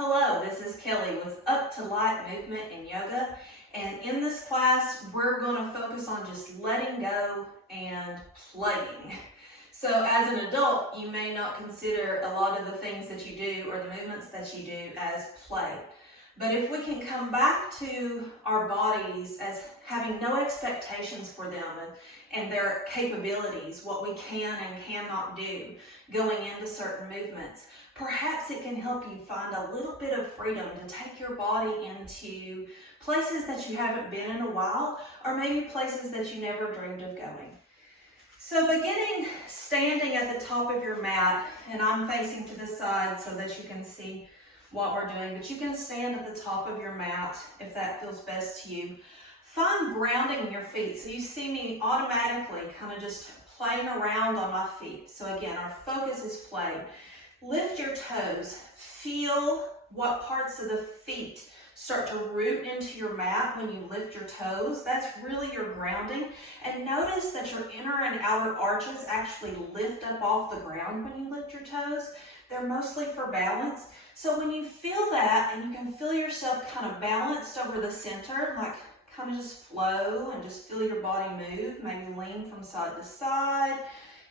Hello, this is Kelly with Up to Light Movement and Yoga. And in this class, we're going to focus on just letting go and playing. So as an adult, you may not consider a lot of the things that you do or the movements that you do as play. But if we can come back to our bodies as having no expectations for them and their capabilities, what we can and cannot do going into certain movements, perhaps it can help you find a little bit of freedom to take your body into places that you haven't been in a while, or maybe places that you never dreamed of going. So beginning standing at the top of your mat, and I'm facing to the side so that you can see what we're doing, but you can stand at the top of your mat if that feels best to you. Find grounding in your feet. So you see me automatically kind of just playing around on my feet. So again, our focus is play. Lift your toes. Feel what parts of the feet start to root into your mat when you lift your toes. That's really your grounding. And notice that your inner and outer arches actually lift up off the ground when you lift your toes. They're mostly for balance. So when you feel that and you can feel yourself kind of balanced over the center, like kind of just flow and just feel your body move, maybe lean from side to side,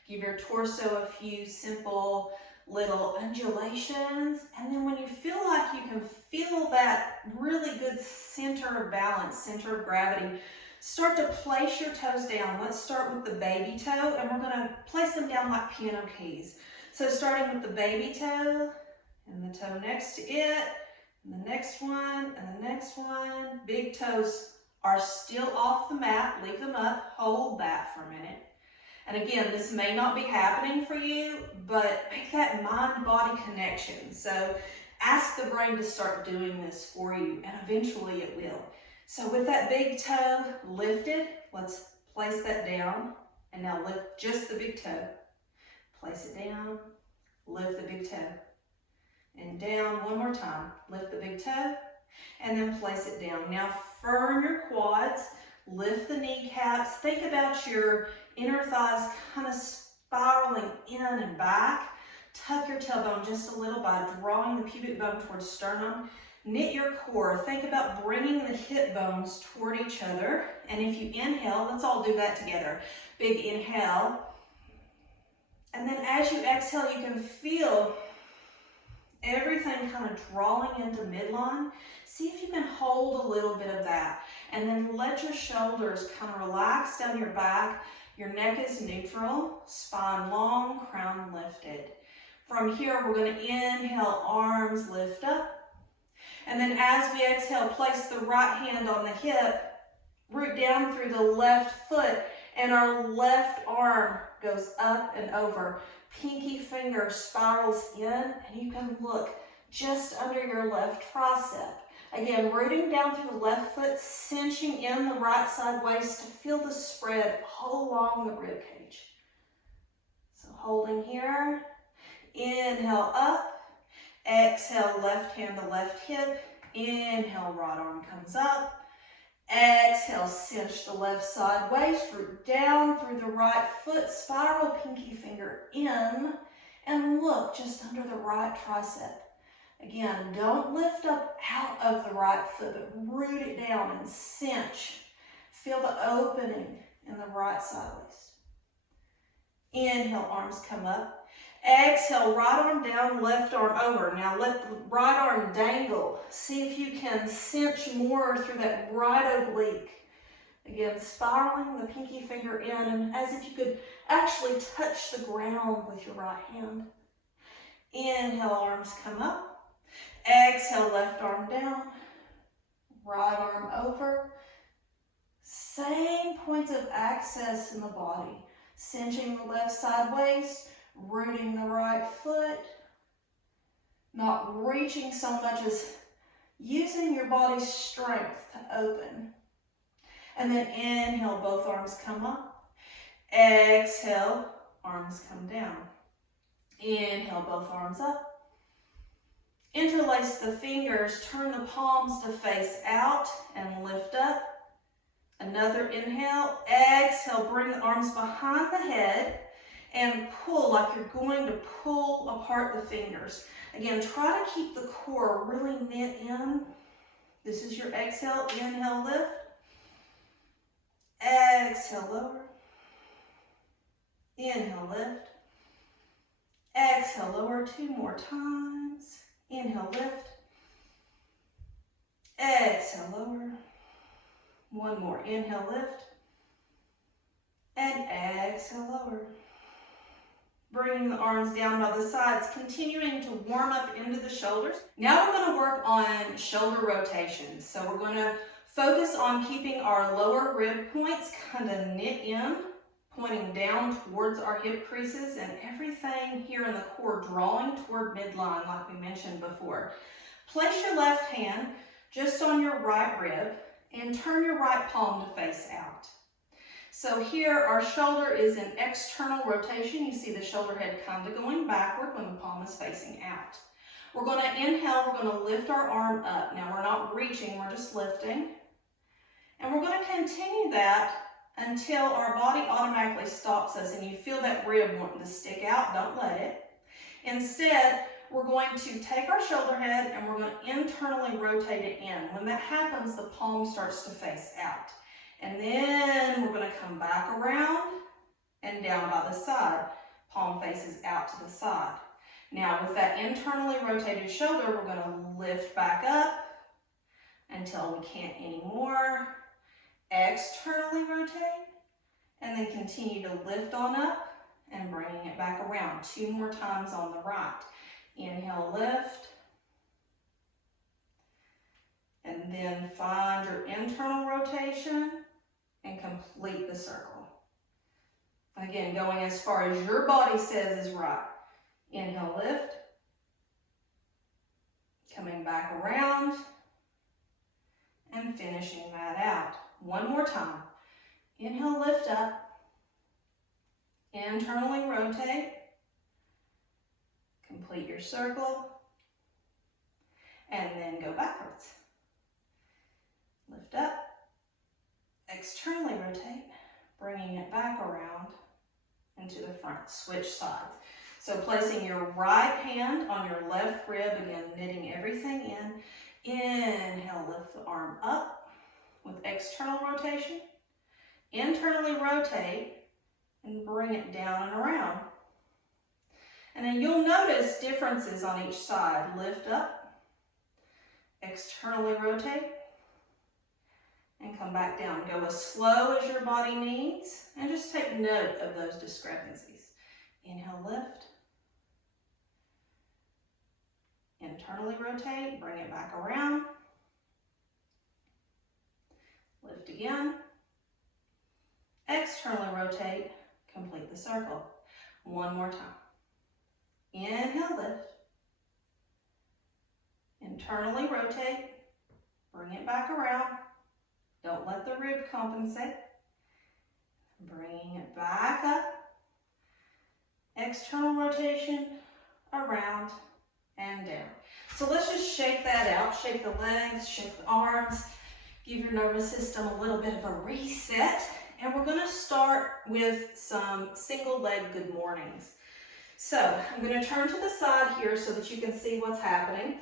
give your torso a few simple little undulations. And then when you feel like you can feel that really good center of balance, center of gravity, start to place your toes down. Let's start with the baby toe, and we're going to place them down like piano keys. So starting with the baby toe, and the toe next to it, and the next one, and the next one. Big toes are still off the mat. Leave them up. Hold that for a minute. And again, this may not be happening for you, but make that mind-body connection. So ask the brain to start doing this for you, and eventually it will. So with that big toe lifted, let's place that down. And now lift just the big toe. Place it down, lift the big toe. And down one more time. Lift the big toe, and then place it down. Now firm your quads, lift the kneecaps. Think about your inner thighs kind of spiraling in and back. Tuck your tailbone just a little by drawing the pubic bone towards sternum. Knit your core. Think about bringing the hip bones toward each other. And if you inhale, let's all do that together. Big inhale. And then as you exhale, you can feel everything kind of drawing into midline. See if you can hold a little bit of that. And then let your shoulders kind of relax down your back. Your neck is neutral, spine long, crown lifted. From here, we're going to inhale, arms lift up. And then as we exhale, place the right hand on the hip, root down through the left foot, and our left arm goes up and over. Pinky finger spirals in, and you can look just under your left tricep. Again, rooting down through the left foot, cinching in the right side waist to feel the spread all along the rib cage. So holding here, inhale up, exhale left hand to left hip, inhale right arm comes up, exhale cinch the left side waist, root down through the right foot, spiral pinky finger in, and look just under the right tricep. Again, don't lift up out of the right foot, but root it down and cinch. Feel the opening in the right side waist. Inhale, arms come up. Exhale, right arm down, left arm over. Now let the right arm dangle. See if you can cinch more through that right oblique. Again, spiraling the pinky finger in, and as if you could actually touch the ground with your right hand. Inhale, arms come up. Exhale, left arm down, right arm over. Same points of access in the body. Cinching the left side waist, rooting the right foot. Not reaching so much as using your body's strength to open. And then inhale, both arms come up. Exhale, arms come down. Inhale, both arms up. Interlace the fingers, turn the palms to face out and lift up. Another inhale, exhale, bring the arms behind the head and pull like you're going to pull apart the fingers. Again, try to keep the core really knit in. This is your exhale, inhale, lift. Exhale, lower. Inhale, lift. Exhale, lower. 2 more times. Inhale, lift. Exhale, lower. 1 more. Inhale, lift. And exhale, lower. Bringing the arms down by the sides, continuing to warm up into the shoulders. Now we're going to work on shoulder rotation. So we're going to focus on keeping our lower rib points kind of knit in, pointing down towards our hip creases, and everything here in the core drawing toward midline like we mentioned before. Place your left hand just on your right rib and turn your right palm to face out. So here our shoulder is in external rotation. You see the shoulder head kind of going backward when the palm is facing out. We're going to inhale, we're going to lift our arm up. Now we're not reaching, we're just lifting. And we're going to continue that until our body automatically stops us and you feel that rib wanting to stick out. Don't let it. Instead, we're going to take our shoulder head and we're going to internally rotate it in. When that happens, the palm starts to face out. And then we're going to come back around and down by the side. Palm faces out to the side. Now with that internally rotated shoulder, we're going to lift back up until we can't anymore. Externally rotate and then continue to lift on up and bringing it back around. 2 more times on the right. Inhale, lift. And then find your internal rotation and complete the circle. Again, going as far as your body says is right. Inhale, lift. Coming back around and finishing that out. 1 more time. Inhale, lift up. Internally rotate. Complete your circle. And then go backwards. Lift up. Externally rotate, bringing it back around into the front. Switch sides. So placing your right hand on your left rib, again, knitting everything in. Inhale, lift the arm up with external rotation. Internally rotate and bring it down and around. And then you'll notice differences on each side. Lift up, externally rotate, and come back down. Go as slow as your body needs and just take note of those discrepancies. Inhale, lift. Internally rotate, bring it back around. Lift again. Externally rotate, complete the circle. 1 more time. Inhale, lift. Internally rotate, bring it back around. Don't let the rib compensate. Bringing it back up. External rotation, around and down. So let's just shake that out. Shake the legs, shake the arms. Give your nervous system a little bit of a reset. And we're going to start with some single leg good mornings. So I'm going to turn to the side here so that you can see what's happening.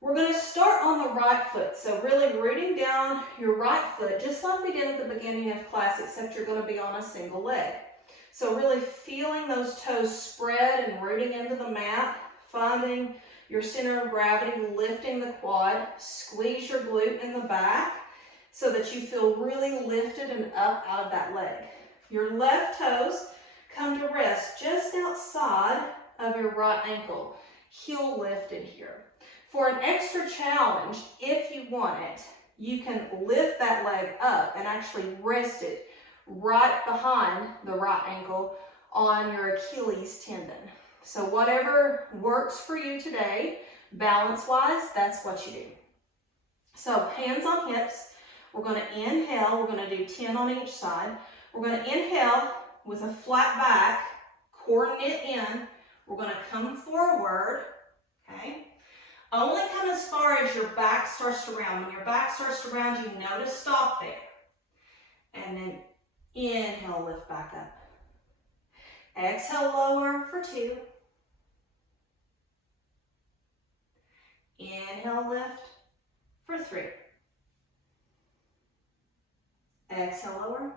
We're going to start on the right foot, so really rooting down your right foot, just like we did at the beginning of class, except you're going to be on a single leg. So really feeling those toes spread and rooting into the mat, finding your center of gravity, lifting the quad, squeeze your glute in the back so that you feel really lifted and up out of that leg. Your left toes come to rest just outside of your right ankle, heel lifted here. For an extra challenge, if you want it, you can lift that leg up and actually rest it right behind the right ankle on your Achilles tendon. So whatever works for you today, balance-wise, that's what you do. So hands on hips, we're going to inhale, we're going to do 10 on each side. We're going to inhale with a flat back, core knit in. We're going to come forward, okay? Only come as far as your back starts to round. When your back starts to round, you know to stop there. And then inhale, lift back up. Exhale, lower for 2. Inhale, lift for 3. Exhale, lower.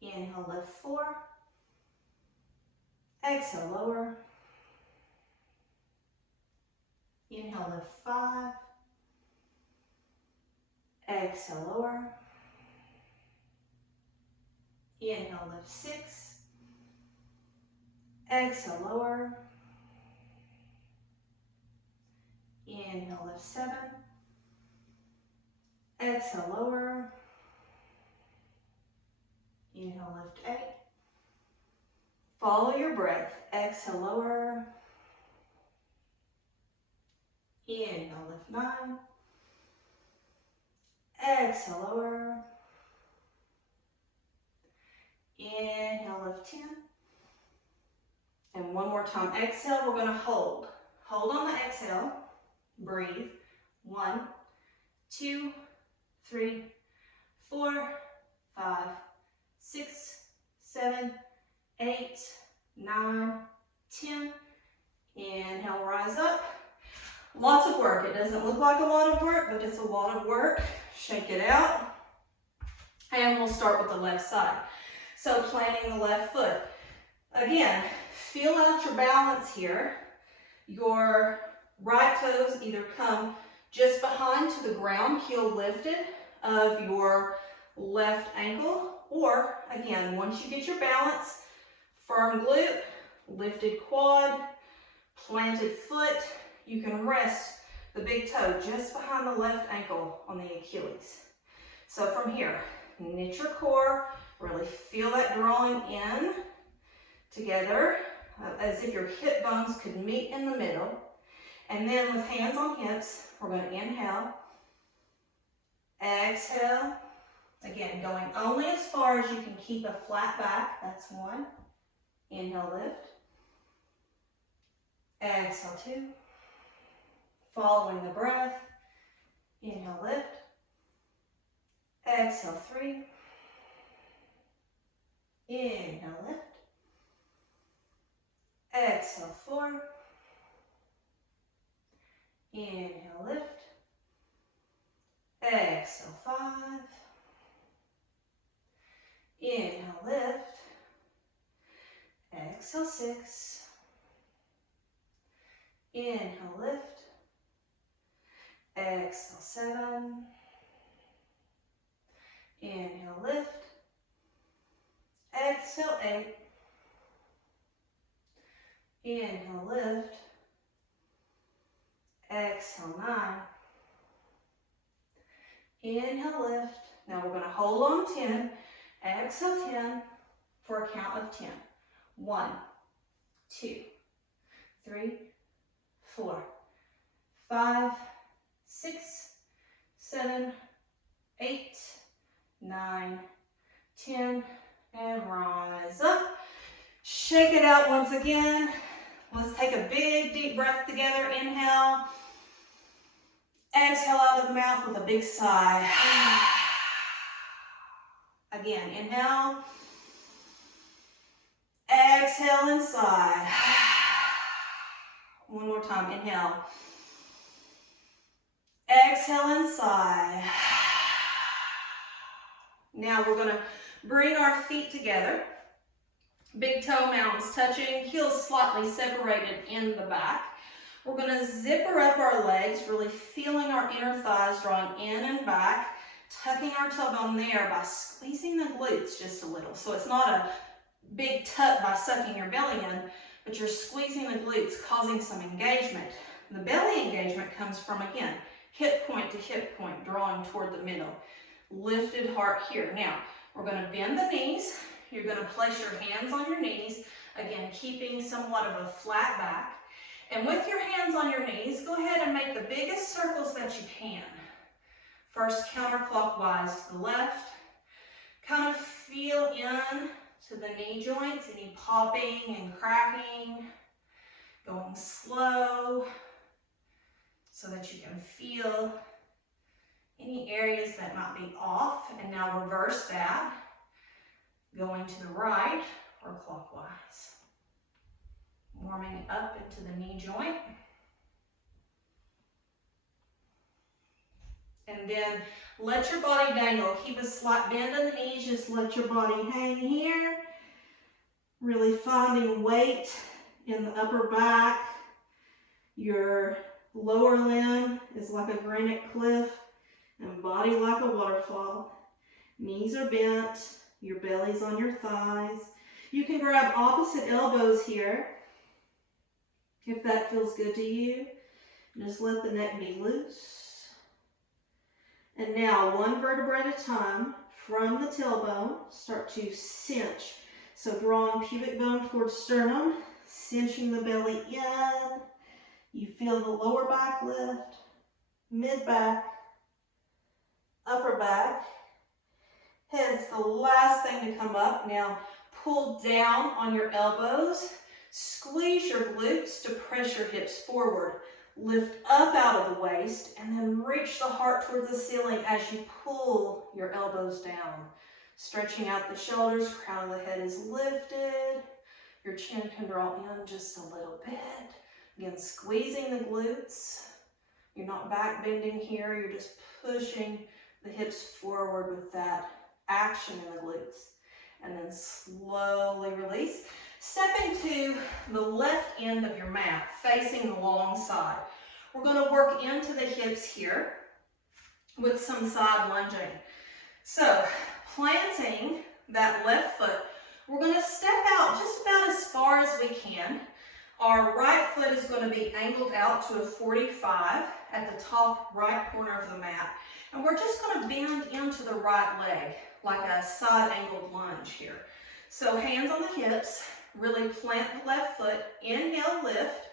Inhale, lift 4. Exhale, lower. Inhale, lift 5. Exhale, lower. Inhale, lift 6. Exhale, lower. Inhale, lift 7. Exhale, lower. Inhale, lift 8. Follow your breath. Exhale, lower. Inhale, lift 9. Exhale, lower. Inhale, lift 10. And one more time. Exhale, we're going to hold. Hold on the exhale. Breathe. 1, 2, 3, 4, 5, 6, 7, 8, 9, 10. Inhale, rise up. Lots of work. It doesn't look like a lot of work, but it's a lot of work. Shake it out. And we'll start with the left side. So planting the left foot. Again, feel out your balance here. Your right toes either come just behind to the ground, heel lifted, of your left ankle, or again, once you get your balance, firm glute, lifted quad, planted foot, you can rest the big toe just behind the left ankle on the Achilles. So from here, knit your core, really feel that drawing in together, as if your hip bones could meet in the middle. And then with hands on hips, we're going to inhale, exhale. Again, going only as far as you can keep a flat back. That's 1. Inhale, lift. Exhale, 2. Following the breath. Inhale, lift. Exhale, 3. Inhale, lift. Exhale, 4. Inhale, lift. Exhale, 5. Inhale, lift. Exhale, 6. Inhale, lift. Exhale, 7. Inhale, lift. Exhale, 8. Inhale, lift. Exhale, 9. Inhale, lift. Now we're going to hold on 10. Exhale, 10 for a count of 10. 1, 2, 3, 4, 5, 6, 7, 8, 9, 10, and rise up. Shake it out once again. Let's take a big deep breath together. Inhale. Exhale out of the mouth with a big sigh. Again, inhale. Exhale and sigh. One more time, inhale. Exhale and sigh. Now we're going to bring our feet together. Big toe mountains touching, heels slightly separated in the back. We're going to zipper up our legs, really feeling our inner thighs drawing in and back, tucking our tailbone there by squeezing the glutes just a little. So it's not a big tuck by sucking your belly in, but you're squeezing the glutes, causing some engagement. The belly engagement comes from, again, hip point to hip point, drawing toward the middle. Lifted heart here. Now, we're going to bend the knees. You're going to place your hands on your knees, again, keeping somewhat of a flat back. And with your hands on your knees, go ahead and make the biggest circles that you can. First, counterclockwise to the left. Kind of feel in to the knee joints, any popping and cracking. Going slow so that you can feel any areas that might be off. And now reverse that. going to the right or clockwise. Warming up into the knee joint. And then let your body dangle. Keep a slight bend in the knees. Just let your body hang here. Really finding weight in the upper back. Your lower limb is like a granite cliff and body like a waterfall. Knees are bent. Your belly's on your thighs. You can grab opposite elbows here if that feels good to you. Just let the neck be loose. And now, one vertebra at a time, from the tailbone, start to cinch. So drawing pubic bone towards sternum, cinching the belly in. You feel the lower back lift, mid back, upper back. Head's the last thing to come up. Now, pull down on your elbows. Squeeze your glutes to press your hips forward. Lift up out of the waist and then reach the heart towards the ceiling as you pull your elbows down. Stretching out the shoulders, crown of the head is lifted. Your chin can draw in just a little bit. Again, squeezing the glutes. You're not back bending here, you're just pushing the hips forward with that action in the glutes. And then slowly release. Stepping to the left end of your mat, facing the long side. We're going to work into the hips here with some side lunging. So, planting that left foot, we're going to step out just about as far as we can. Our right foot is going to be angled out to a 45 at the top right corner of the mat. And we're just going to bend into the right leg, like a side angled lunge here. So hands on the hips, really plant the left foot, inhale, lift,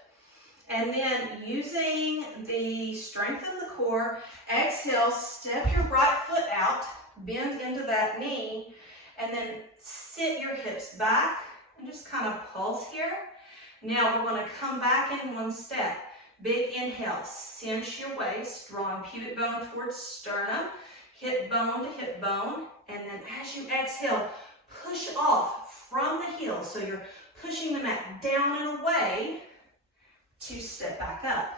and then using the strength of the core, exhale, step your right foot out, bend into that knee, and then sit your hips back and just kind of pulse here. Now we're going to come back in one step. Big inhale, cinch your waist, drawing pubic bone towards sternum, hip bone to hip bone, and then as you exhale, push off from the heel. So you're pushing the mat down and away to step back up.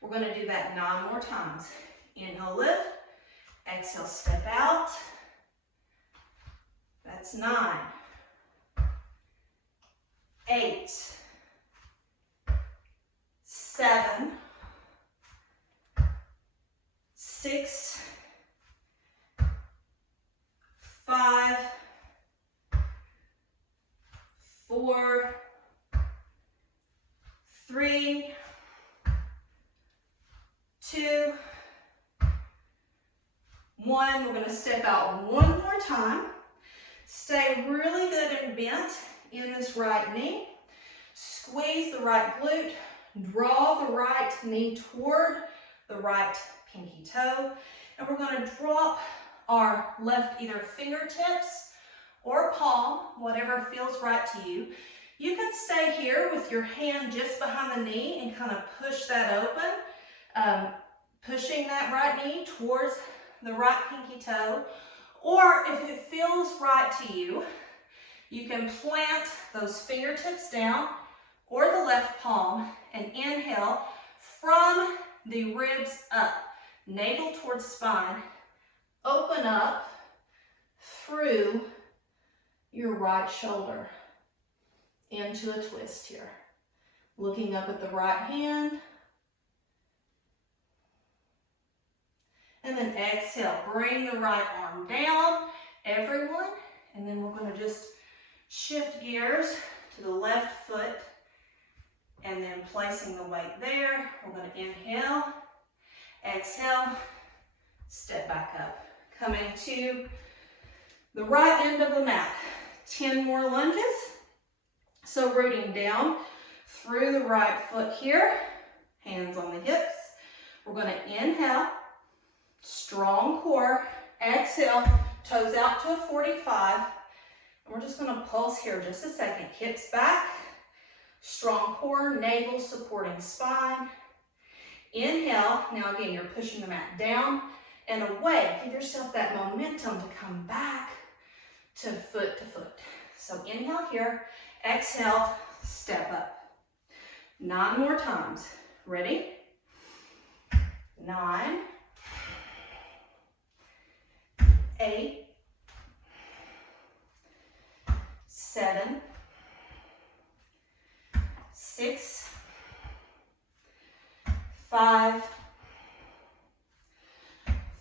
We're going to do that 9 more times. Inhale, lift. Exhale, step out. That's 9. 8. 7. 6. 5. 4. 3. 2. 1. We're going to step out one more time. Stay really good and bent in this right knee. Squeeze the right glute. Draw the right knee toward the right pinky toe. And we're going to drop our left either fingertips or palm, whatever feels right to you. You can stay here with your hand just behind the knee and kind of push that open, pushing that right knee towards the right pinky toe. Or if it feels right to you, you can plant those fingertips down or the left palm and inhale from the ribs up, navel towards spine. Open up through your right shoulder into a twist here. Looking up at the right hand. And then exhale, bring the right arm down, everyone. And then we're going to just shift gears to the left foot. And then placing the weight there, we're going to inhale, exhale, step back up. Coming to the right end of the mat. 10 more lunges. So rooting down through the right foot here, hands on the hips. We're going to inhale, strong core, exhale, toes out to a 45. And we're just going to pulse here just a second. Hips back, strong core, navel supporting spine. Inhale, now again, you're pushing the mat down and away. Give yourself that momentum to come back to foot to foot. So inhale here, exhale, step up. 9 more times. Ready? 9, 8, 7, 6, 5,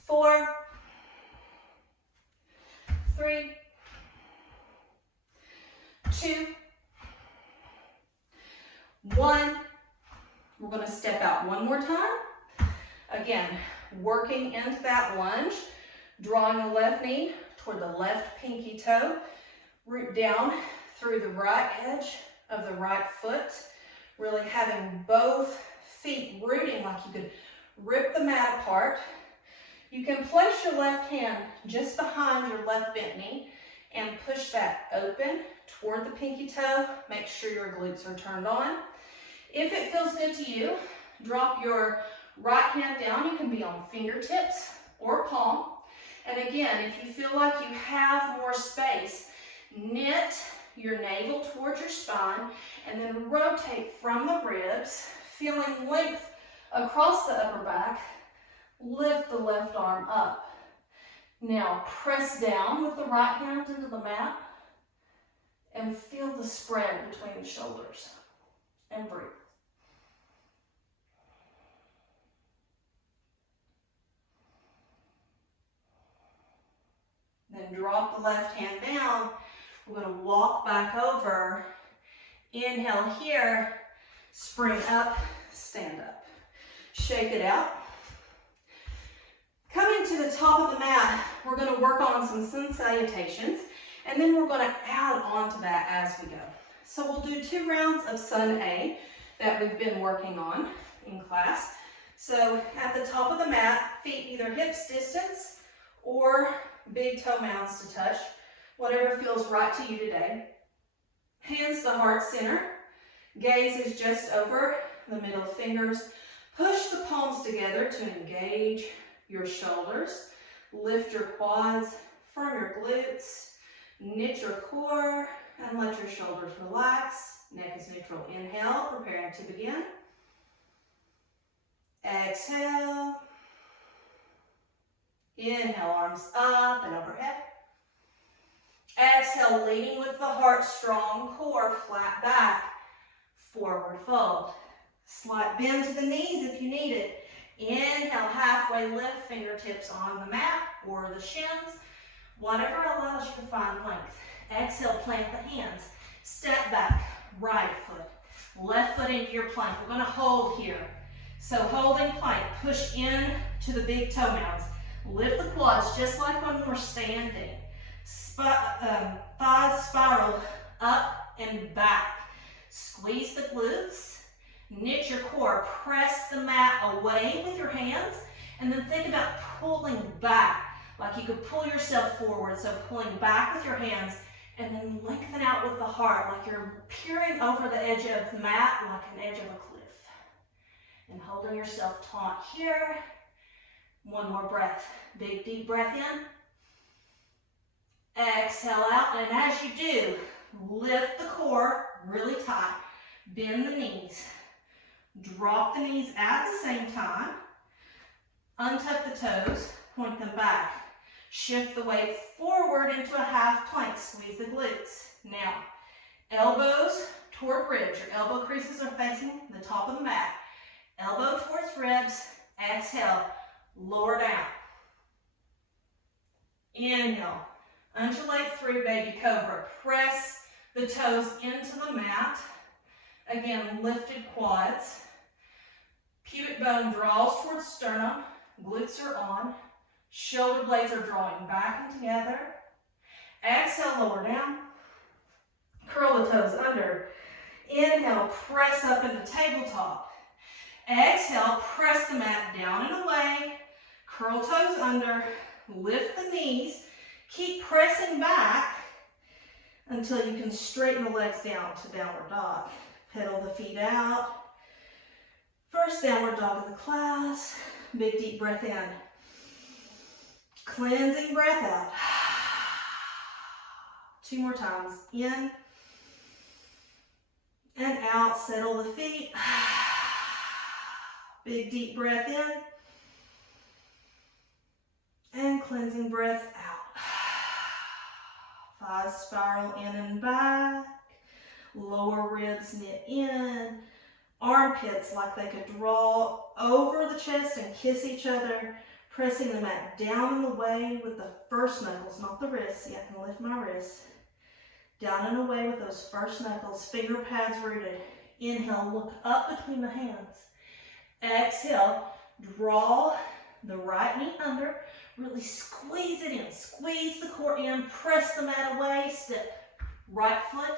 4, 3, 2, 1. We're going to step out one more time. Again, working into that lunge, drawing the left knee toward the left pinky toe, root down through the right edge of the right foot, really having both feet rooting like you could rip the mat apart. You can place your left hand just behind your left bent knee and push that open toward the pinky toe. Make sure your glutes are turned on. If it feels good to you, drop your right hand down. You can be on fingertips or palm. And again, if you feel like you have more space, knit your navel towards your spine and then rotate from the ribs, feeling length across the upper back. Lift the left arm up. Now press down with the right hand into the mat and feel the spread between the shoulders and breathe. Then drop the left hand down. We're going to walk back over. Inhale here, spring up, stand up. Shake it out. Coming to the top of the mat, we're going to work on some sun salutations, and then we're going to add on to that as we go. So we'll do 2 rounds of Sun A that we've been working on in class. So at the top of the mat, feet either hips distance or big toe mounds to touch, whatever feels right to you today. Hands to heart center. Gaze is just over the middle fingers. Push the palms together to engage your shoulders. Lift your quads, firm your glutes, knit your core, and let your shoulders relax. Neck is neutral. Inhale, preparing to begin. Exhale. Inhale, arms up and overhead. Exhale, leading with the heart, strong core, flat back, forward fold. Slight bend to the knees if you need it. Inhale, halfway lift, fingertips on the mat or the shins, whatever allows you to find length. Exhale, plant the hands. Step back, right foot, left foot into your plank. We're going to hold here. So holding plank, push in to the big toe mounds. Lift the quads just like when we're standing. Thighs spiral up and back. Squeeze the glutes. Knit your core. Press the mat away with your hands. And then think about pulling back. Like you could pull yourself forward. So pulling back with your hands. And then lengthen out with the heart. Like you're peering over the edge of the mat like an edge of a cliff. And holding yourself taut here. One more breath. Big, deep breath in. Exhale out. And as you do, lift the core really tight. Bend the knees. Drop the knees at the same time. Untuck the toes. Point them back. Shift the weight forward into a half plank. Squeeze the glutes. Now, elbows toward ribs. Your elbow creases are facing the top of the mat. Elbow towards ribs. Exhale. Lower down. Inhale. Undulate through baby cobra. Press the toes into the mat. Again, lifted quads. Pubic bone draws towards sternum. Glutes are on. Shoulder blades are drawing back and together. Exhale, lower down. Curl the toes under. Inhale, press up into tabletop. Exhale, press the mat down and away. Curl toes under. Lift the knees. Keep pressing back until you can straighten the legs down to downward dog. Pedal the feet out. First downward dog of the class. Big deep breath in. Cleansing breath out. 2 more times. In and out. Settle the feet. Big deep breath in. And cleansing breath out. Thighs spiral in and back. Lower ribs knit in. Armpits like they could draw over the chest and kiss each other. Pressing the mat down and away with the first knuckles, not the wrists. See, I can lift my wrists. Down and away with those first knuckles. Finger pads rooted. Inhale, look up between the hands. Exhale, draw the right knee under. Really squeeze it in. Squeeze the core in. Press the mat away. Step right foot,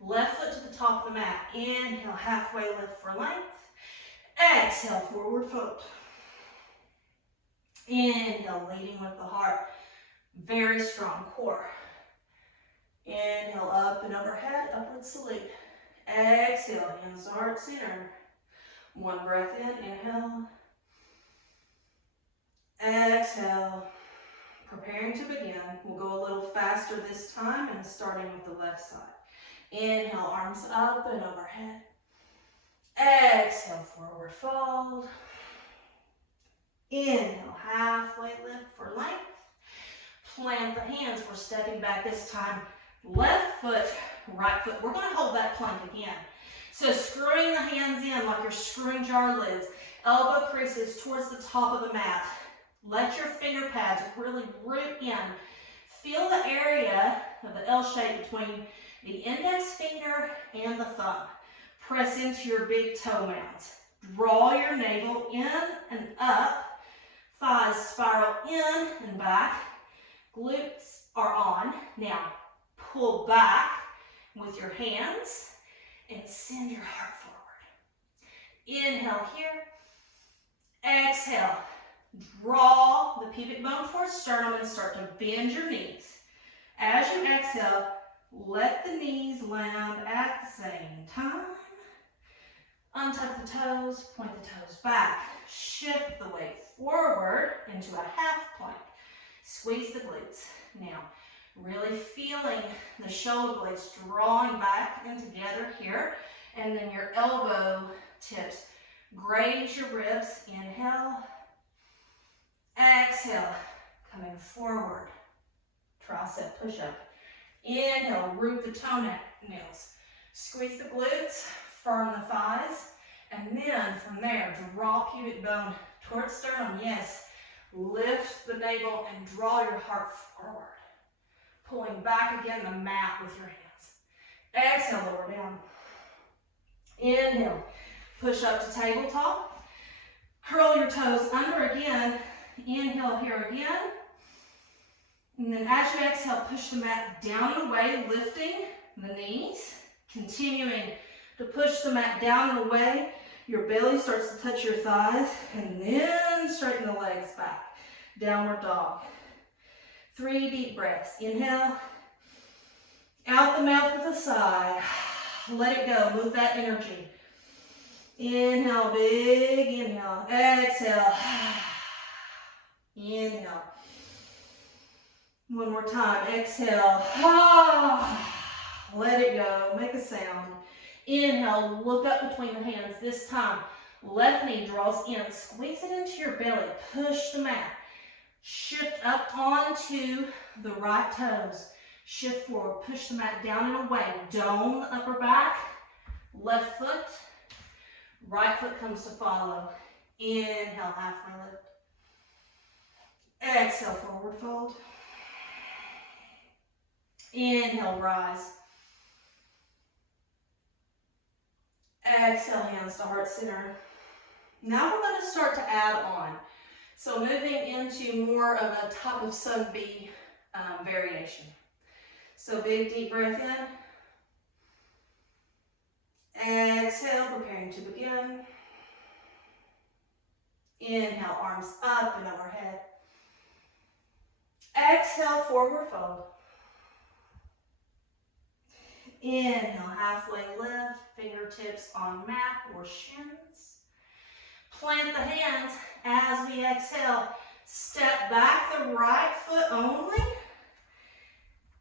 left foot to the top of the mat. Inhale, halfway lift for length. Exhale, forward fold. Inhale, leading with the heart. Very strong core. Inhale, up and overhead, upward salute. Exhale, hands to heart center. One breath in, inhale. Exhale. Preparing to begin. We'll go a little faster this time and starting with the left side. Inhale, arms up and overhead. Exhale, forward fold. Inhale, halfway lift for length. Plant the hands. We're stepping back this time. Left foot, right foot. We're going to hold that plank again. So screwing the hands in like you're screwing jar lids. Elbow creases towards the top of the mat. Let your finger pads really root in. Feel the area of the L shape between the index finger and the thumb. Press into your big toe mounds. Draw your navel in and up. Thighs spiral in and back. Glutes are on. Now, pull back with your hands and send your heart forward. Inhale here. Exhale. Draw the pubic bone towards sternum and start to bend your knees. As you exhale, let the knees land at the same time. Untuck the toes, point the toes back. Shift the weight forward into a half plank. Squeeze the glutes. Now, really feeling the shoulder blades drawing back in together here. And then your elbow tips. Graze your ribs. Inhale. Exhale. Coming forward. Tricep push-up. Inhale. Root the toenails. Squeeze the glutes. Firm the thighs. And then from there, draw pubic bone towards sternum. Yes. Lift the navel and draw your heart forward. Pulling back again the mat with your hands. Exhale, lower down. Inhale. Push up to tabletop. Curl your toes under again. Inhale here again. And then as you exhale, push the mat down and away, lifting the knees. Continuing to push the mat down and away. Your belly starts to touch your thighs. And then straighten the legs back. Downward dog. 3 deep breaths. Inhale. Out the mouth with a sigh. Let it go. Move that energy. Inhale. Big inhale. Exhale. Inhale. One more time. Exhale. Let it go. Make a sound. Inhale. Look up between the hands. This time, left knee draws in. Squeeze it into your belly. Push the mat. Shift up onto the right toes. Shift forward. Push the mat down and away. Dome the upper back. Left foot. Right foot comes to follow. Inhale, halfway lift. Exhale, forward fold. Inhale, rise. Exhale, hands to heart center. Now we're going to start to add on. So moving into more of a top of sun B variation. So big deep breath in. Exhale, preparing to begin. Inhale, arms up and overhead. Exhale, forward fold. Inhale, halfway lift, fingertips on mat or shins. Plant the hands as we exhale. Step back the right foot only.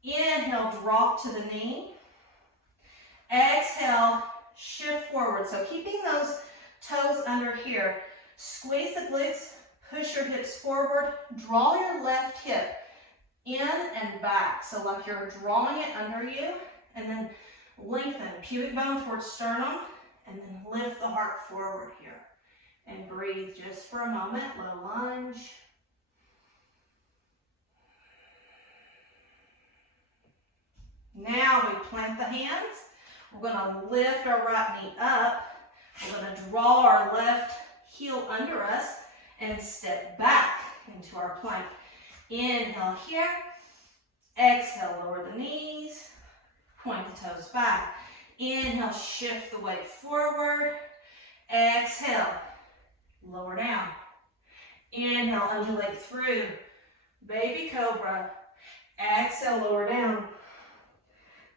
Inhale, drop to the knee. Exhale, shift forward. So keeping those toes under here. Squeeze the glutes, push your hips forward, draw your left hip in and back. So like you're drawing it under you, and then lengthen pubic bone towards sternum, and then lift the heart forward here. And breathe just for a moment, low lunge. Now we plant the hands. We're gonna lift our right knee up. We're gonna draw our left heel under us and step back into our plank. Inhale here. Exhale, lower the knees. Point the toes back. Inhale, shift the weight forward. Exhale, lower down. Inhale, undulate through. Baby cobra. Exhale, lower down.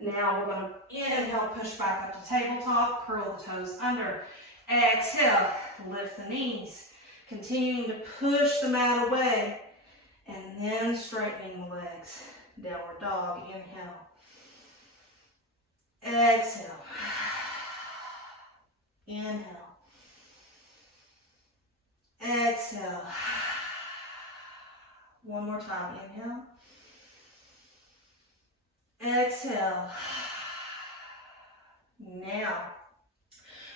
Now we're going to inhale, push back up to tabletop, curl the toes under. Exhale, lift the knees. Continuing to push the mat away. And then straightening the legs. Downward dog, inhale. Exhale. Inhale. Exhale. One more time, inhale. Exhale. Now,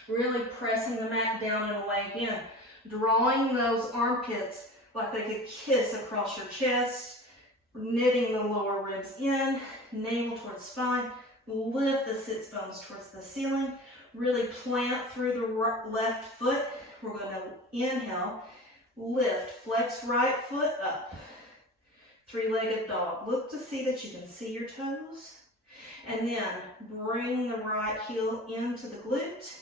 really pressing the mat down and away again. Drawing those armpits like they could kiss across your chest. Knitting the lower ribs in, navel towards spine. Lift the sits bones towards the ceiling. Really plant through the left foot. We're going to inhale, lift, flex right foot up. Three-legged dog. Look to see that you can see your toes. And then bring the right heel into the glute.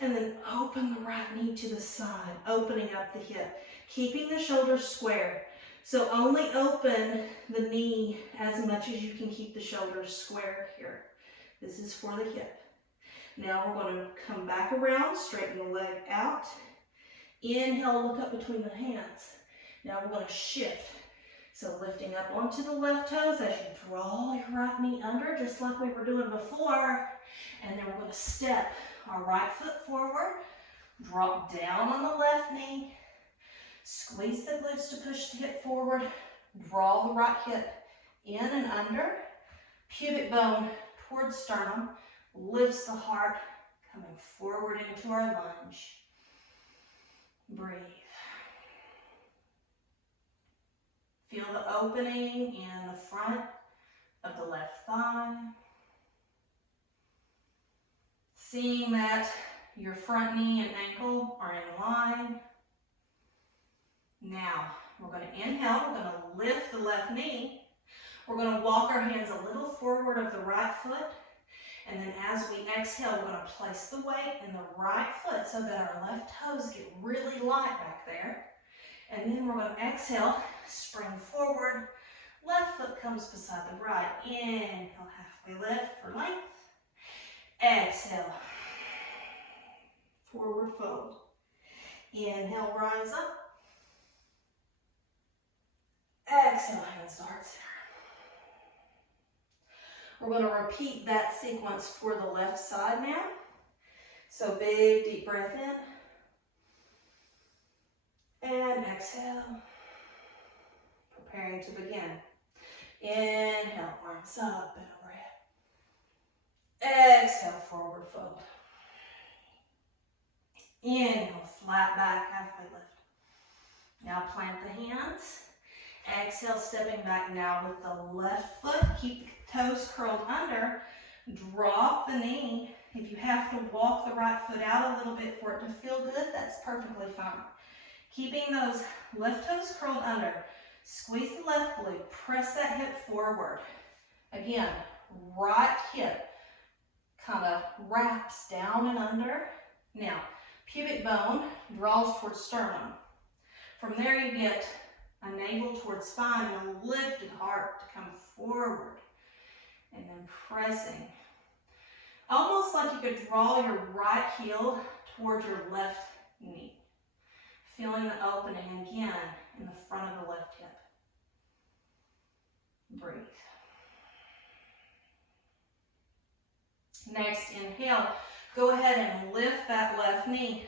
And then open the right knee to the side, opening up the hip. Keeping the shoulders square. So only open the knee as much as you can keep the shoulders square here. This is for the hip. Now we're going to come back around, straighten the leg out. Inhale, look up between the hands. Now we're going to shift. So lifting up onto the left toes as you draw your right knee under, just like we were doing before. And then we're going to step our right foot forward, drop down on the left knee, squeeze the glutes to push the hip forward, draw the right hip in and under, pubic bone towards sternum, lifts the heart, coming forward into our lunge. Breathe. Feel the opening in the front of the left thigh. Seeing that your front knee and ankle are in line. Now, we're going to inhale, we're going to lift the left knee. We're going to walk our hands a little forward of the right foot. And then as we exhale, we're going to place the weight in the right foot so that our left toes get really light back there. And then we're going to exhale, spring forward. Left foot comes beside the right. Inhale, halfway lift for length. Exhale, forward fold. Inhale, rise up. Exhale, hands to heart center. We're going to repeat that sequence for the left side now. So big, deep breath in. And exhale. Preparing to begin. Inhale, arms up and overhead. Exhale, forward fold. Inhale, flat back, halfway lift. Now plant the hands. Exhale, stepping back now with the left foot. Keep the toes curled under. Drop the knee. If you have to walk the right foot out a little bit for it to feel good, that's perfectly fine. Keeping those left toes curled under. Squeeze the left glute. Press that hip forward. Again, right hip kind of wraps down and under. Now, pubic bone draws towards sternum. From there you get a navel towards spine and a lifted heart to come forward. And then pressing. Almost like you could draw your right heel towards your left knee. Feeling the opening again in the front of the left hip. Breathe. Next, inhale, go ahead and lift that left knee.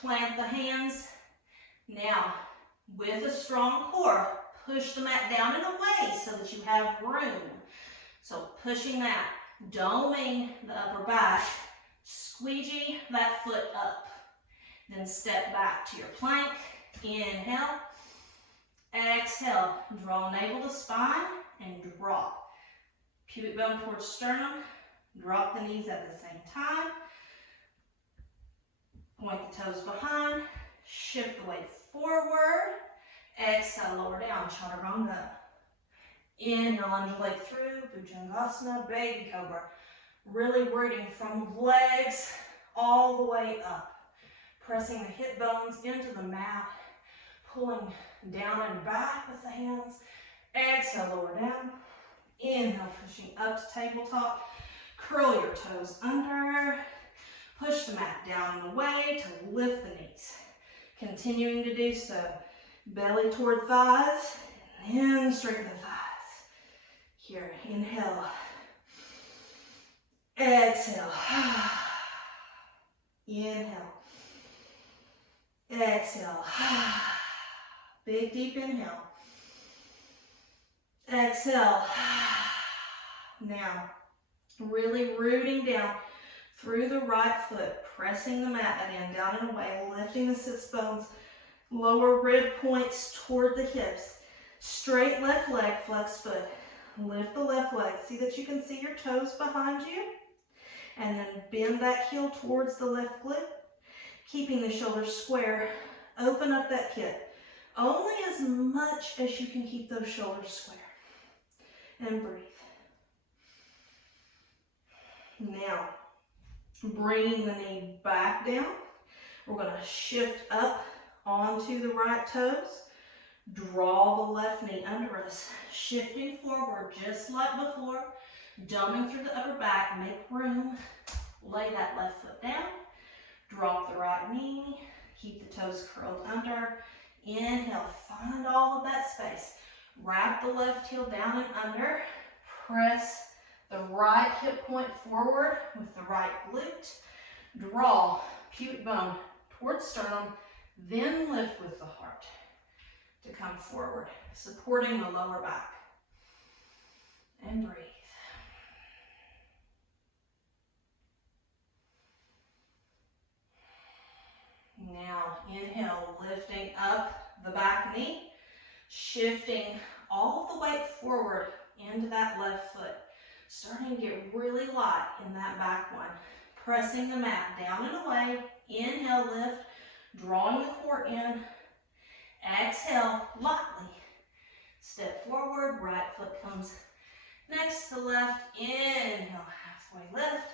Plant the hands. Now, with a strong core, push the mat down and away so that you have room. So pushing that, doming the upper back, squeegee that foot up. Then step back to your plank. Inhale. Exhale. Draw navel to spine and drop. Pubic bone towards sternum. Drop the knees at the same time. Point the toes behind. Shift the weight forward. Exhale, lower down, chaturanga. Inhale, undulate through, Bhujangasana, baby cobra. Really rooting from legs all the way up. Pressing the hip bones into the mat. Pulling down and back with the hands. Exhale, lower down. Inhale, pushing up to tabletop. Curl your toes under. Push the mat down and away to lift the knees. Continuing to do so. Belly toward thighs, and then straighten the thighs. Here, inhale. Exhale. Inhale. Exhale. Big, deep inhale. Exhale. Now, really rooting down through the right foot, pressing the mat again, down and away, lifting the sits bones, lower rib points toward the hips. Straight left leg, flex foot. Lift the left leg. See that you can see your toes behind you. And then bend that heel towards the left glute. Keeping the shoulders square. Open up that hip. Only as much as you can keep those shoulders square. And breathe. Now, bringing the knee back down. We're going to shift up onto the right toes. Draw the left knee under us. Shifting forward just like before. Doming through the upper back. Make room. Lay that left foot down. Drop the right knee. Keep the toes curled under. Inhale. Find all of that space. Wrap the left heel down and under. Press the right hip point forward with the right glute. Draw pubic bone towards sternum. Then lift with the heart to come forward, supporting the lower back. And breathe. Now, inhale, lifting up the back knee, shifting all the weight forward into that left foot. Starting to get really light in that back one. Pressing the mat down and away. Inhale, lift. Drawing the core in. Exhale, lightly. Step forward, right foot comes next to the left. Inhale, halfway lift.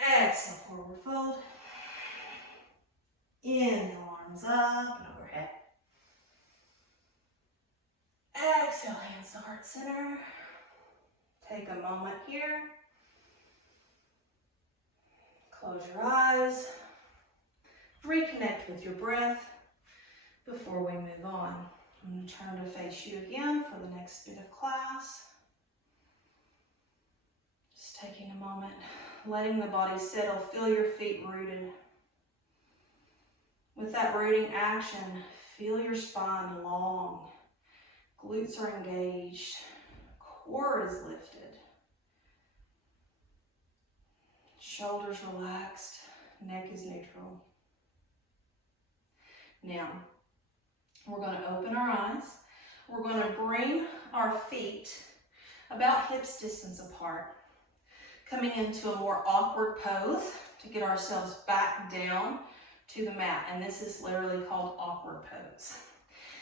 Exhale, forward fold. Inhale, arms up and overhead. Exhale, hands to heart center. Take a moment here. Close your eyes. Reconnect with your breath before we move on. I'm going to turn to face you again for the next bit of class. Just taking a moment, letting the body settle. Feel your feet rooted. With that rooting action, feel your spine long. Glutes are engaged. Core is lifted. Shoulders relaxed. Neck is neutral. Now, we're going to open our eyes. We're going to bring our feet about hips distance apart, coming into a more awkward pose to get ourselves back down to the mat. And this is literally called awkward pose.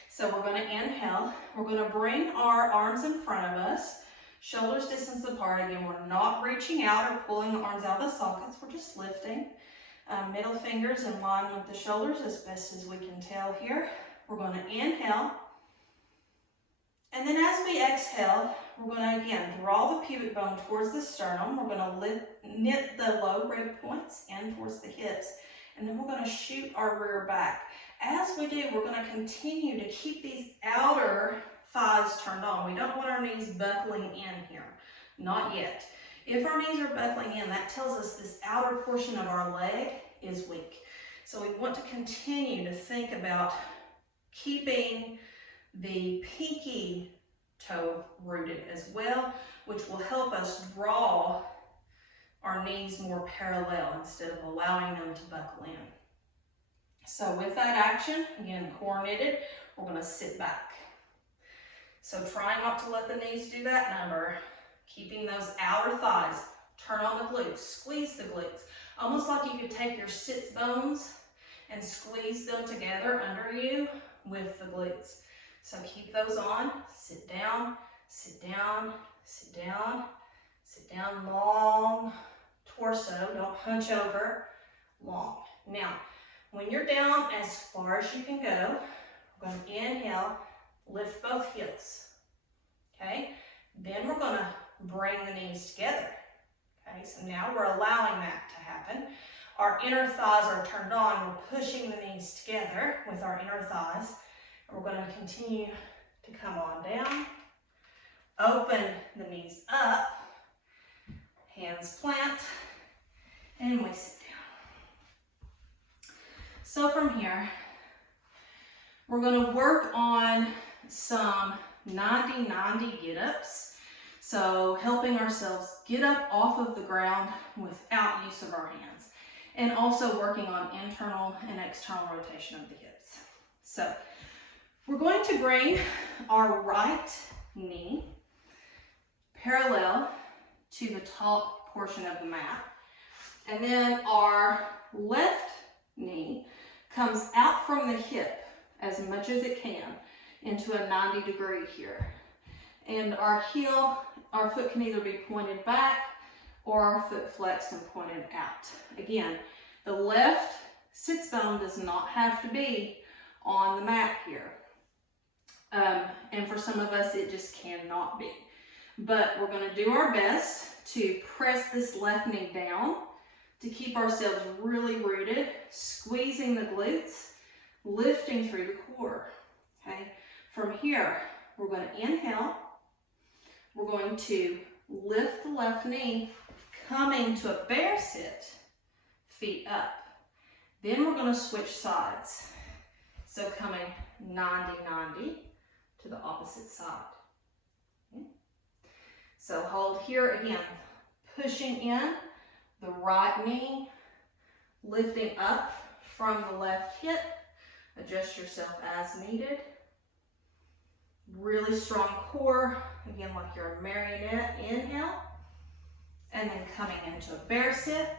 So we're going to inhale. We're going to bring our arms in front of us, shoulders distance apart. Again, we're not reaching out or pulling the arms out of the sockets. We're just lifting. Middle fingers in line with the shoulders as best as we can tell here. We're going to inhale. And then as we exhale, we're going to again draw the pubic bone towards the sternum. We're going to knit the low rib points in towards the hips. And then we're going to shoot our rear back. As we do, we're going to continue to keep these outer thighs turned on. We don't want our knees buckling in here. Not yet. If our knees are buckling in, that tells us this outer portion of our leg is weak. So we want to continue to think about keeping the pinky toe rooted as well, which will help us draw our knees more parallel instead of allowing them to buckle in. So with that action, again, core knitted, we're going to sit back. So try not to let the knees do that number, keeping those outer thighs, turn on the glutes, squeeze the glutes, almost like you could take your sits bones and squeeze them together under you with the glutes. So keep those on, sit down, sit down, sit down, sit down, long torso, don't hunch over, long. Now, when you're down as far as you can go, we're going to inhale, lift both heels, okay? Then we're going to bring the knees together, okay? So now we're allowing that to happen. Our inner thighs are turned on. We're pushing the knees together with our inner thighs. And we're going to continue to come on down. Open the knees up. Hands plant. And we sit down. So from here, we're going to work on some 90-90 get-ups. So helping ourselves get up off of the ground without use of our hands. And also working on internal and external rotation of the hips. So we're going to bring our right knee parallel to the top portion of the mat. And then our left knee comes out from the hip as much as it can into a 90-degree here. And our heel, our foot can either be pointed back or our foot flexed and pointed out. Again, the left sits bone does not have to be on the mat here. And for some of us, it just cannot be. But we're going to do our best to press this left knee down to keep ourselves really rooted, squeezing the glutes, lifting through the core. Okay. From here, we're going to inhale. We're going to lift the left knee, coming to a bear sit, feet up. Then we're going to switch sides. So coming 90-90 to the opposite side. Okay. So hold here again, pushing in the right knee, lifting up from the left hip. Adjust yourself as needed. Really strong core, again like you're a marionette. Inhale, and then coming into a bear sit,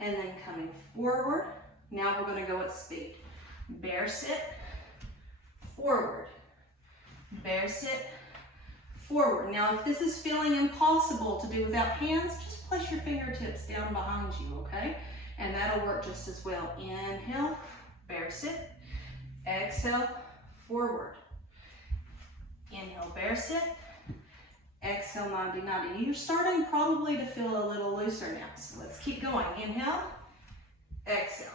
and then coming forward. Now we're going to go at speed. Bear sit, forward. Bear sit, forward. Now if this is feeling impossible to do without hands, just place your fingertips down behind you, okay? And that'll work just as well. Inhale, bear sit. Exhale, forward. Inhale, bear sit. Exhale, 90-90. You're starting probably to feel a little looser now, so let's keep going. Inhale, exhale.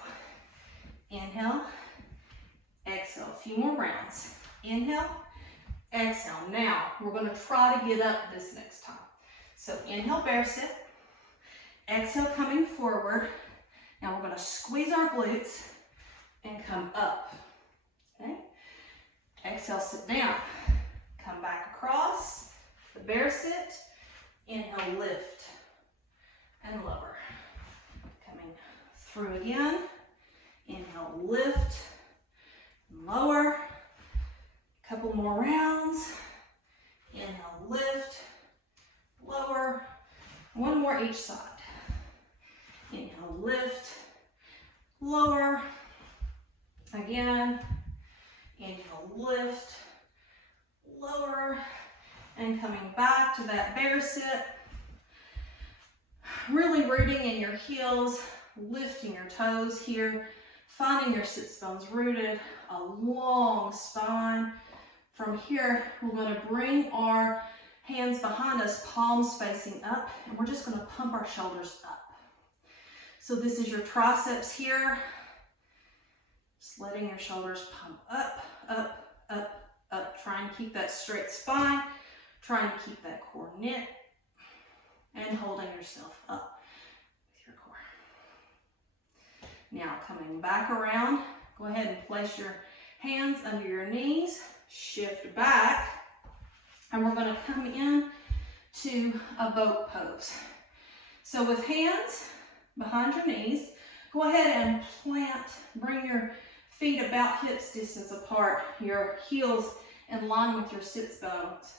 Inhale, exhale. A few more rounds. Inhale, exhale. Now, we're going to try to get up this next time. So inhale, bear sit. Exhale, coming forward. Now we're going to squeeze our glutes and come up. Okay? Exhale, sit down. Come back across the bear sit. Inhale, lift and lower. Coming through again. Inhale, lift, lower. Couple more rounds. Inhale, lift, lower. One more each side. Inhale, lift, lower. Again. Inhale, lift, lower. And coming back to that bear sit. Really rooting in your heels, lifting your toes here, finding your sits bones rooted, a long spine. From here, we're going to bring our hands behind us, palms facing up, and we're just going to pump our shoulders up. So this is your triceps here. Just letting your shoulders pump up, up, up, up. Trying to keep that straight spine. Trying to keep that core knit. and holding yourself up with your core. Now coming back around, go ahead and place your hands under your knees, shift back, and we're going to come in to a boat pose. So with hands behind your knees, go ahead and plant, bring your feet about hips distance apart, your heels in line with your sits bones.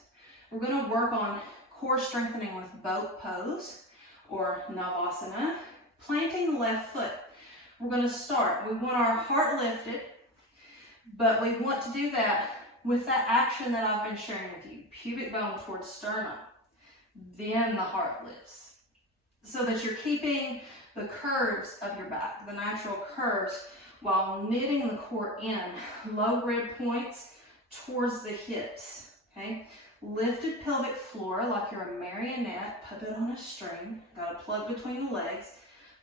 We're going to work on core strengthening with boat pose or Navasana, planting the left foot. We're going to start. We want our heart lifted, but we want to do that with that action that I've been sharing with you. Pubic bone towards sternum, then the heart lifts. So that you're keeping the curves of your back, the natural curves, while knitting the core in. Low rib points towards the hips, okay? Lifted pelvic floor like you're a marionette, puppet on a string. Got a plug between the legs.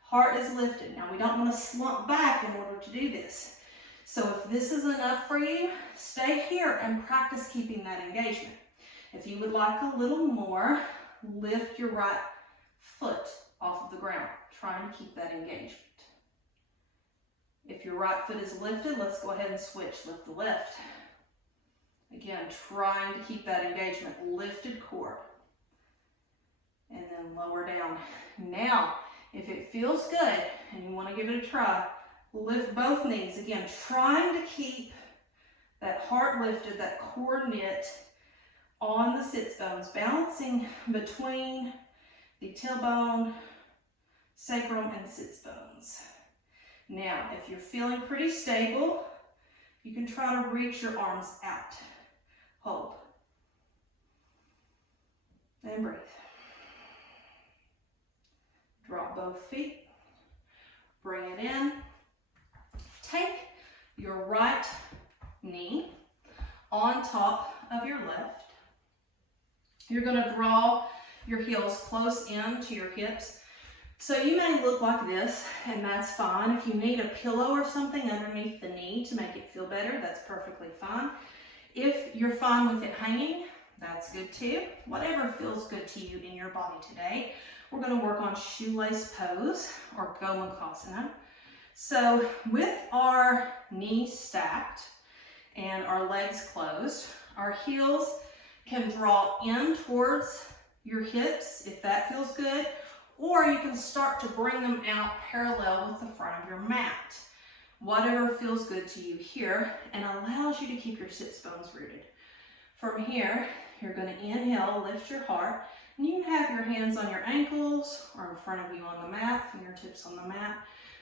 Heart is lifted. Now we don't want to slump back in order to do this. So if this is enough for you, stay here and practice keeping that engagement. If you would like a little more, lift your right foot off of the ground, trying to keep that engagement. If your right foot is lifted, let's go ahead and switch. Lift the left. Again, trying to keep that engagement, lifted core. And then lower down. Now, if it feels good and you want to give it a try, lift both knees. Again, trying to keep that heart lifted, that core knit on the sits bones, balancing between the tailbone, sacrum, and sits bones. Now, if you're feeling pretty stable, you can try to reach your arms out. Hold. And breathe. Drop both feet. Bring it in. Take your right knee on top of your left. You're going to draw your heels close in to your hips. So you may look like this, and that's fine. If you need a pillow or something underneath the knee to make it feel better, that's perfectly fine. If you're fine with it hanging, that's good too. Whatever feels good to you in your body today. We're going to work on shoelace pose or Gomukhasana. So with our knees stacked and our legs closed, our heels can draw in towards your hips if that feels good, or you can start to bring them out parallel with the front of your mat. Whatever feels good to you here and allows you to keep your sits bones rooted. From here, you're going to inhale, lift your heart, and you can have your hands on your ankles or in front of you on the mat, fingertips on the mat.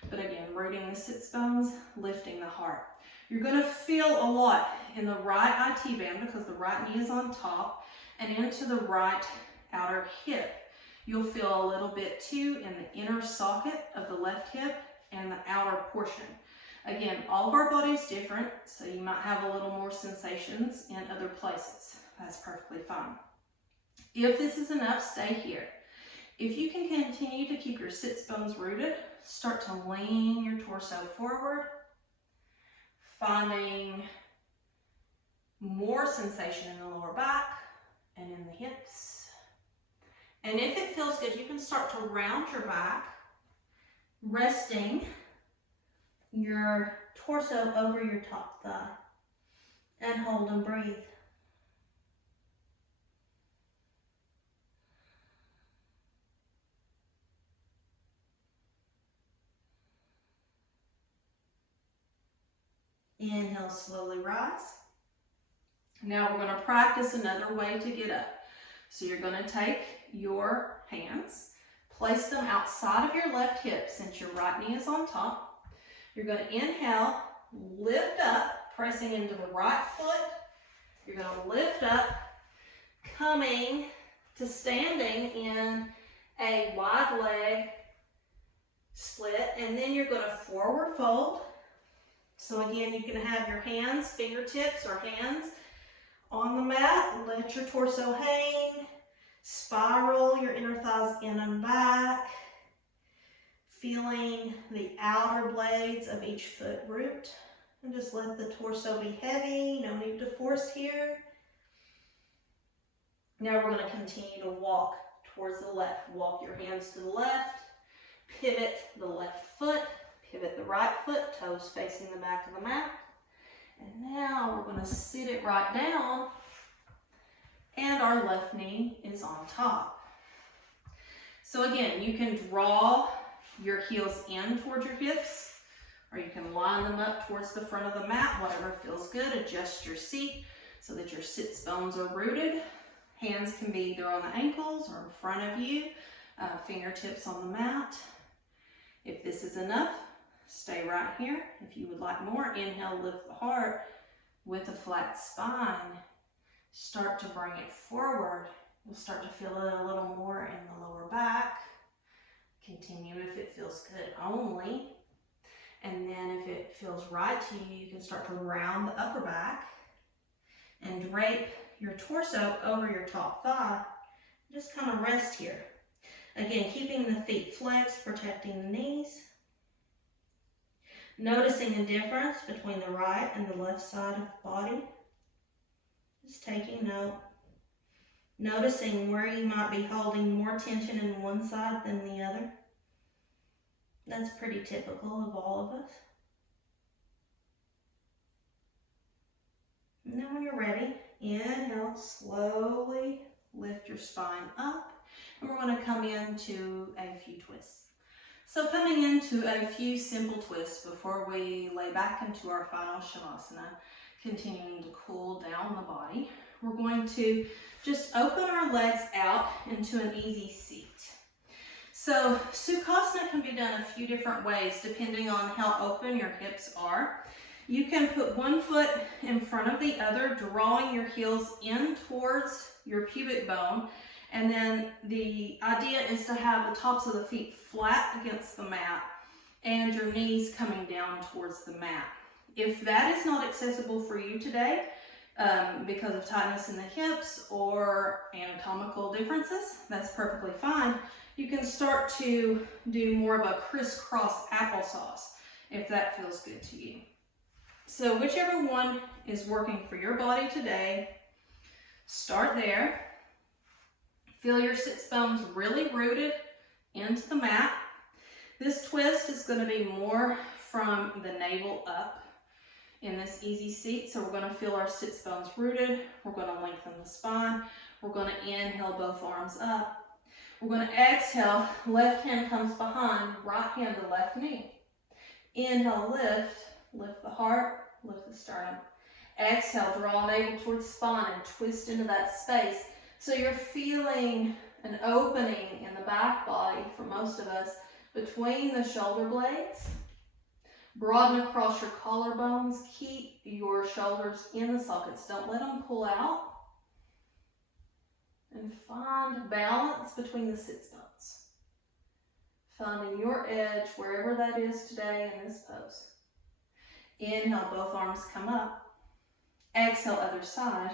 But again, rooting the sits bones, lifting the heart. You're going to feel a lot in the right IT band because the right knee is on top and into the right outer hip. You'll feel a little bit too in the inner socket of the left hip and the outer portion. Again, all of our body's different, so you might have a little more sensations in other places. That's perfectly fine. If this is enough, stay here. If you can continue to keep your sits bones rooted, start to lean your torso forward, finding more sensation in the lower back and in the hips. And if it feels good, you can start to round your back, resting your torso over your top thigh, and hold and breathe. Inhale, slowly rise. Now we're going to practice another way to get up. So you're going to take your hands, place them outside of your left hip since your right knee is on top. You're going to inhale, lift up, pressing into the right foot. You're going to lift up, coming to standing in a wide leg split, and then you're going to forward fold. So again, you can have your hands, fingertips or hands on the mat. Let your torso hang. Spiral your inner thighs in and back. Feeling the outer blades of each foot root. And just let the torso be heavy. No need to force here. Now we're going to continue to walk towards the left. Walk your hands to the left, pivot the left foot, pivot the right foot, toes facing the back of the mat. And now we're going to sit it right down, and our left knee is on top. So again, you can draw your heels in towards your hips, or you can line them up towards the front of the mat, whatever feels good. Adjust your seat so that your sits bones are rooted. Hands can be either on the ankles or in front of you, fingertips on the mat. If this is enough, stay right here. If you would like more, inhale, lift the heart with a flat spine. Start to bring it forward. You'll start to feel it a little more in the lower back. Continue if it feels good only. And then if it feels right to you, you can start to round the upper back and drape your torso over your top thigh. Just kind of rest here. Again, keeping the feet flexed, protecting the knees. Noticing the difference between the right and the left side of the body. Just taking note. Noticing where you might be holding more tension in one side than the other. That's pretty typical of all of us. And then when you're ready, inhale, slowly lift your spine up. And we're going to come into a few twists. So coming into a few simple twists before we lay back into our final Shavasana, continuing to cool down the body. We're going to just open our legs out into an easy seat. So Sukhasana can be done a few different ways depending on how open your hips are. You can put one foot in front of the other, drawing your heels in towards your pubic bone. And then the idea is to have the tops of the feet flat against the mat and your knees coming down towards the mat. If that is not accessible for you today, because of tightness in the hips or anatomical differences, that's perfectly fine. You can start to do more of a crisscross applesauce if that feels good to you. So whichever one is working for your body today, start there. Feel your sits bones really rooted into the mat. This twist is going to be more from the navel up in this easy seat. So we're going to feel our sits bones rooted. We're going to lengthen the spine. We're going to inhale both arms up. We're going to exhale. Left hand comes behind, right hand to left knee. Inhale, lift the heart, lift the sternum. Exhale, draw navel towards spine and twist into that space. So you're feeling an opening in the back body for most of us between the shoulder blades. Broaden across your collarbones. Keep your shoulders in the sockets. Don't let them pull out. And find balance between the sits bones. Finding your edge wherever that is today in this pose. Inhale, both arms come up. Exhale, other side.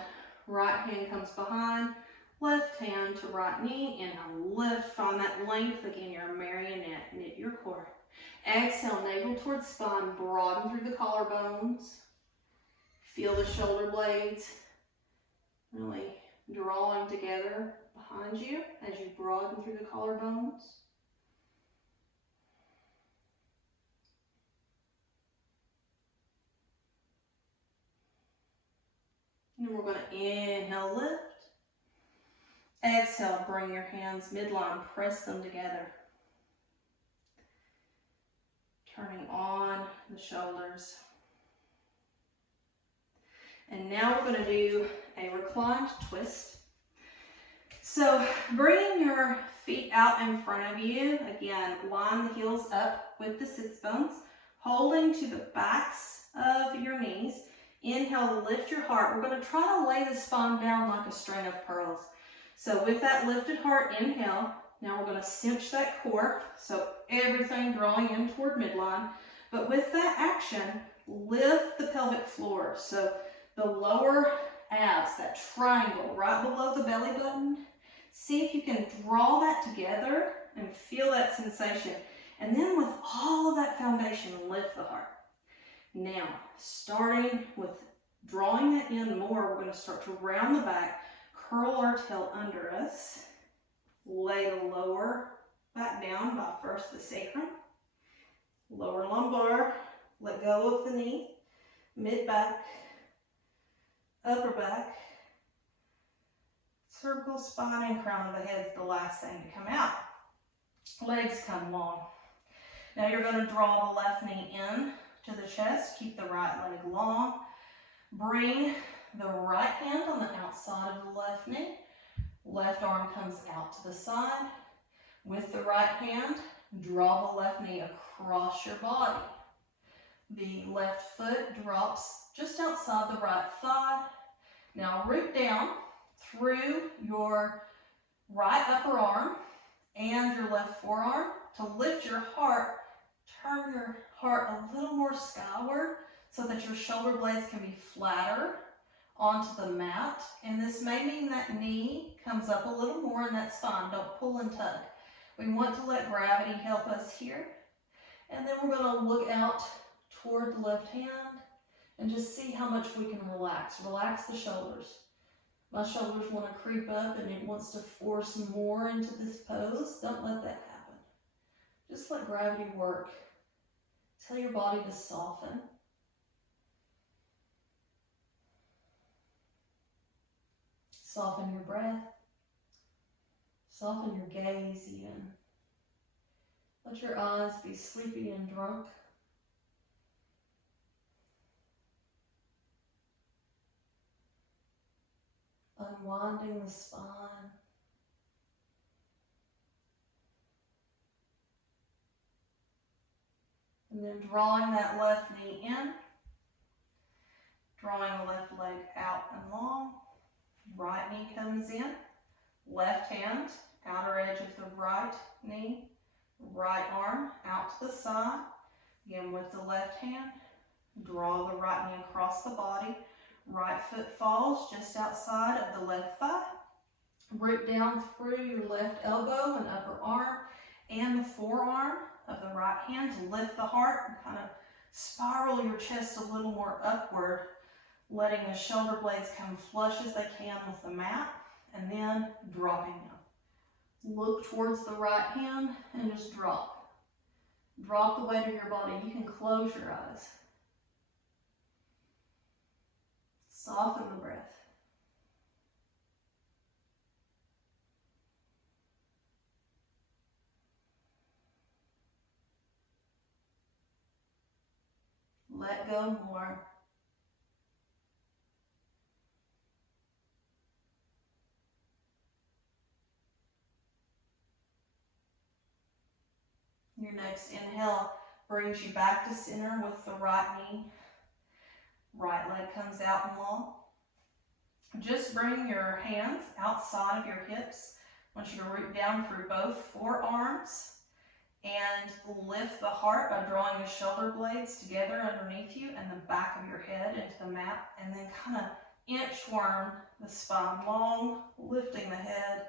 Right hand comes behind. Left hand to right knee. Inhale, lift. Find that length. Again, you're a marionette. Knit your core. Exhale, navel towards spine. Broaden through the collarbones. Feel the shoulder blades really drawing together behind you as you broaden through the collarbones. And we're going to inhale, lift. Exhale, bring your hands midline, press them together. Turning on the shoulders. And now we're going to do a reclined twist. So bringing your feet out in front of you. Again, line the heels up with the sits bones, holding to the backs of your knees. Inhale, lift your heart. We're going to try to lay the spine down like a string of pearls. So with that lifted heart, inhale. Now we're going to cinch that core. So everything drawing in toward midline. But with that action, lift the pelvic floor. So the lower abs, that triangle right below the belly button. See if you can draw that together and feel that sensation. And then with all of that foundation, lift the heart. Now, starting with drawing that in more, we're going to start to round the back, curl our tail under us. Lay the lower back down by first the sacrum, lower lumbar, let go of the knee, mid back, upper back, cervical spine and crown of the head is the last thing to come out. Legs come long. Now you're going to draw the left knee in to the chest, keep the right leg long. Bring the right hand on the outside of the left knee. Left arm comes out to the side. With the right hand, draw the left knee across your body. The left foot drops just outside the right thigh. Now root down through your right upper arm and your left forearm to lift your heart. Turn your heart a little more skyward so that your shoulder blades can be flatter onto the mat. And this may mean that knee comes up a little more, and that's fine. Don't pull and tug. We want to let gravity help us here. And then we're going to look out toward the left hand and just see how much we can relax. Relax the shoulders. My shoulders want to creep up and it wants to force more into this pose. Don't let that happen. Just let gravity work. Tell your body to soften. Soften your breath. Soften your gaze even. Let your eyes be sleepy and drunk. Unwinding the spine. And then drawing that left knee in. Drawing the left leg out and long. Right knee comes in. Left hand, outer edge of the right knee. Right arm out to the side. Again with the left hand. Draw the right knee across the body. Right foot falls just outside of the left thigh. Root down through your left elbow and upper arm and the forearm of the right hand to lift the heart and kind of spiral your chest a little more upward, letting the shoulder blades come flush as they can with the mat, and then dropping them. Look towards the right hand and just drop. Drop the weight of your body. You can close your eyes. Soften the breath. Let go more. Your next inhale brings you back to center with the right knee. Right leg comes out and long. Just bring your hands outside of your hips. I want you to root down through both forearms and lift the heart by drawing your shoulder blades together underneath you and the back of your head into the mat, and then kind of inchworm the spine long, lifting the head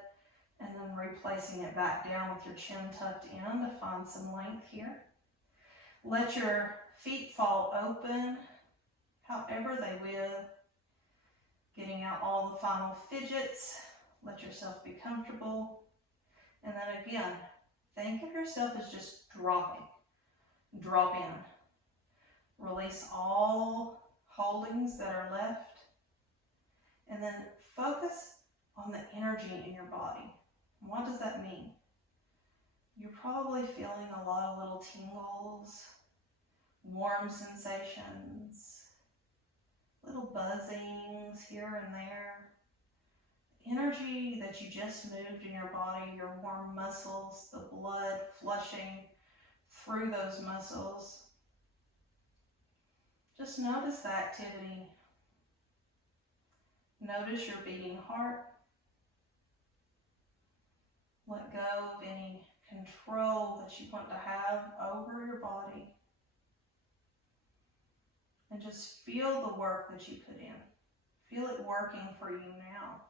and then replacing it back down with your chin tucked in to find some length here. Let your feet fall open however they will, getting out all the final fidgets. Let yourself be comfortable. And then again, think of yourself as just dropping. Drop in. Release all holdings that are left. And then focus on the energy in your body. What does that mean? You're probably feeling a lot of little tingles, warm sensations, little buzzings here and there. Energy that you just moved in your body, your warm muscles, the blood flushing through those muscles. Just notice the activity. Notice your beating heart. Let go of any control that you want to have over your body. And just feel the work that you put in. Feel it working for you now.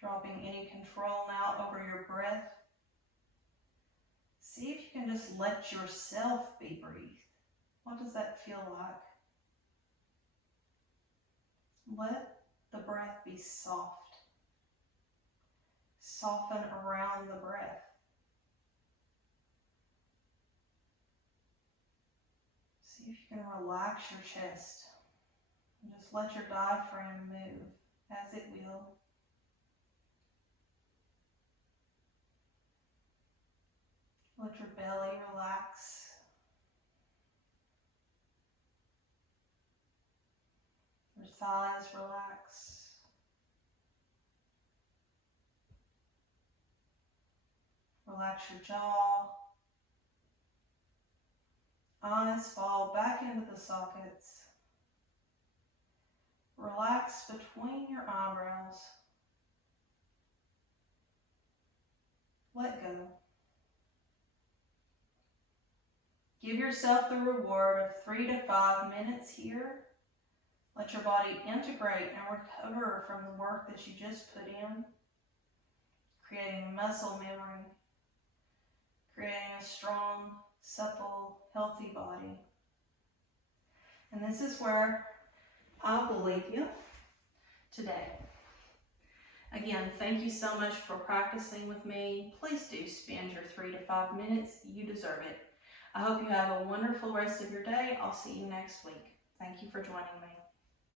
Dropping any control now over your breath. See if you can just let yourself be breathed. What does that feel like? Let the breath be soft. Soften around the breath. See if you can relax your chest and just let your diaphragm move as it will. Let your belly relax. Your thighs relax. Relax your jaw. Eyes fall back into the sockets. Relax between your eyebrows. Let go. Give yourself the reward of 3 to 5 minutes here. Let your body integrate and recover from the work that you just put in, creating muscle memory, creating a strong, supple, healthy body. And this is where I will leave you today. Again, thank you so much for practicing with me. Please do spend your 3 to 5 minutes. You deserve it. I hope you have a wonderful rest of your day. I'll see you next week. Thank you for joining me.